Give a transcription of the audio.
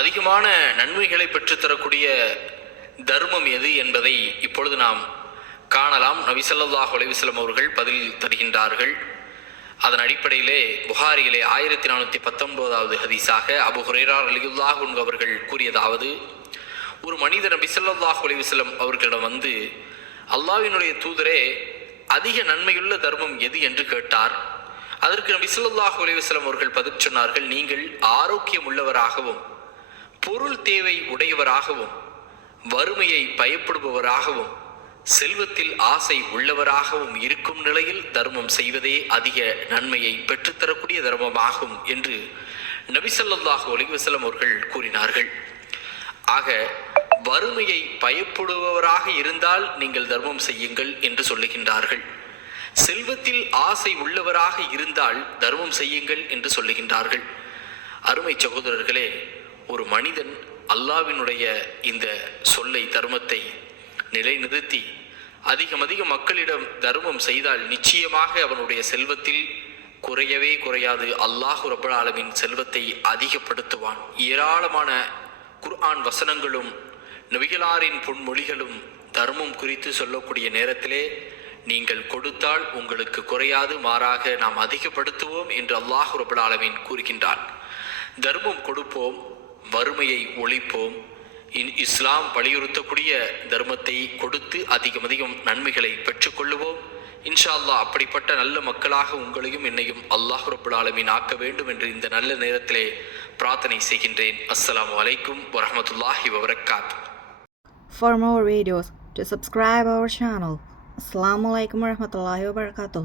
அதிகமான நன்மைகளை பெற்றுத்தரக்கூடிய தர்மம் எது என்பதை இப்பொழுது நாம் காணலாம். நபி ஸல்லல்லாஹு அலைஹி வஸல்லம் அவர்கள் பதில் தருகின்றார்கள். அதன் அடிப்படையிலே புகாரியிலே 1419வது ஹதீஸாக அபூ ஹுரைரா ரலியல்லாஹு அன்ஹு அவர்கள் கூறியதாவது, ஒரு மனிதர் நபி ஸல்லல்லாஹு அலைஹி வஸல்லம் அவர்களிடம் வந்து, அல்லாஹ்வினுடைய தூதரே, அதிக நன்மையுள்ள தர்மம் எது என்று கேட்டார். அதற்கு நபி ஸல்லல்லாஹு அலைஹி வஸல்லம் அவர்கள் பதில் சொன்னார்கள், நீங்கள் ஆரோக்கியம் உள்ளவராகவும் பொருள் தேவை உடையவராகவும் வறுமையை பயப்படுபவராகவும் செல்வத்தில் ஆசை உள்ளவராகவும் இருக்கும் நிலையில் தர்மம் செய்வதே அதிக நன்மையை பெற்றுத்தரக்கூடிய தர்மமாகும் என்று நபி ஸல்லல்லாஹு அலைஹி வஸல்லம் அவர்கள் கூறினார்கள். ஆக வறுமையை பயப்படுபவராக இருந்தால் நீங்கள் தர்மம் செய்யுங்கள் என்று சொல்லுகின்றார்கள். செல்வத்தில் ஆசை உள்ளவராக இருந்தால் தர்மம் செய்யுங்கள் என்று சொல்லுகின்றார்கள். அருமை சகோதரர்களே, ஒரு மனிதன் அல்லாஹ்வினுடைய இந்த சொல்லை, தர்மத்தை நிலைநிறுத்தி அதிக மக்களிடம் தர்மம் செய்தால் நிச்சயமாக அவனுடைய செல்வத்தில் குறையவே குறையாது. அல்லாஹ் ரப்பல் ஆலமீன் செல்வத்தை அதிகப்படுத்துவான். ஏராளமான குர்ஆன் வசனங்களும் நபிகளாரின் பொன்மொழிகளும் தர்மம் குறித்து சொல்லக்கூடிய நேரத்திலே, நீங்கள் கொடுத்தால் உங்களுக்கு குறையாது, மாறாக நாம் அதிகப்படுத்துவோம் என்று அல்லாஹ் ரப்பல் ஆலமீன் கூறுகின்றான். தர்மம் கொடுப்போம், வறுமையை ஒழிப்போம். இஸ்லாம் வலியுறுத்தக்கூடிய தர்மத்தை கொடுத்து அதிகம் நன்மைகளை பெற்றுக்கொள்ளுவோம். இன்ஷா அல்லாஹ் அப்படிப்பட்ட நல்ல மக்களாக உங்களையும் என்னையும் அல்லாஹ் ரப்பல் ஆலமீன் ஆக்க வேண்டும் என்று இந்த நல்ல நேரத்திலே பிரார்த்தனை செய்கின்றேன். அஸ்ஸலாமு அலைக்கும் வரஹ்மத்துல்லாஹி வபரகாத்துஹு. For more videos, to subscribe our channel. Assalamu alaikum warahmatullahi wabarakatuh.